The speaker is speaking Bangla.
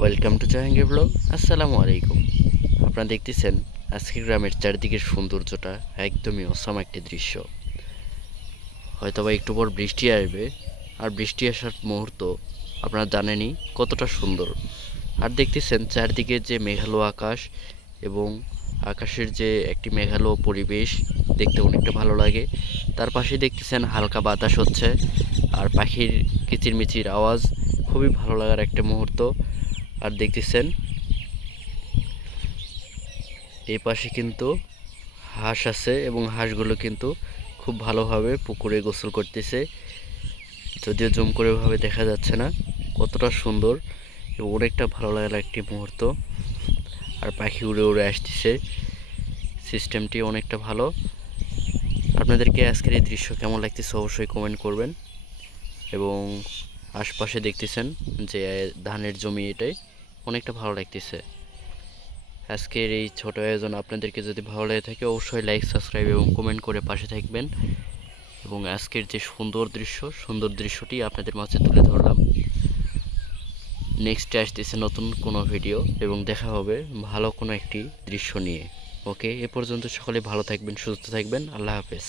Welcome to Jahangir blog. আসসালামু আলাইকুম। আপনারা দেখতেছেন আজকে গ্রামের চারদিকের সৌন্দর্যটা একদমই অসাম একটি দৃশ্য। হয়তোবা একটু পর বৃষ্টি আসবে, আর বৃষ্টি আসার মুহূর্ত আপনারা জানেনই কতটা সুন্দর। আর দেখতেছেন চারদিকে যে মেঘালো আকাশ এবং আকাশের যে একটি মেঘালো পরিবেশ, দেখতে অনেকটা ভালো লাগে। তার পাশে দেখতেছেন হালকা বাতাস হচ্ছে, আর পাখির কিচিরমিচির আওয়াজ, খুবই ভালো লাগার একটা মুহূর্ত। আর দেখতেছেন এই পাশে কিন্তু হাঁস আছে এবং হাঁসগুলো কিন্তু খুব ভালোভাবে পুকুরে গোসল করতেছে, যদিও জুম করে ভাবে দেখা যাচ্ছে না। কতটা সুন্দর এবং অনেকটা ভালো লাগার একটি মুহূর্ত। আর পাখি উড়ে উড়ে আসতেছে, সিস্টেমটি অনেকটা ভালো। আপনাদেরকে আজকের এই দৃশ্য কেমন লাগতেছে অবশ্যই কমেন্ট করবেন। এবং আশপাশে দেখতেছেন যে ধানের জমি, এটাই অনেকটা ভালো লাগতেছে। আজকের এই ছোট আয়োজন আপনাদেরকে যদি ভালো লাগে থাকে অবশ্যই লাইক, সাবস্ক্রাইব এবং কমেন্ট করে পাশে থাকবেন। এবং আজকের যে সুন্দর দৃশ্যটি আপনাদের মাঝে তুলে ধরলাম। নেক্সটে আসতেছে নতুন কোনো ভিডিও এবং দেখা হবে ভালো কোনো একটি দৃশ্য নিয়ে। ওকে, এ পর্যন্ত সকলে ভালো থাকবেন, সুস্থ থাকবেন। আল্লাহ হাফেজ।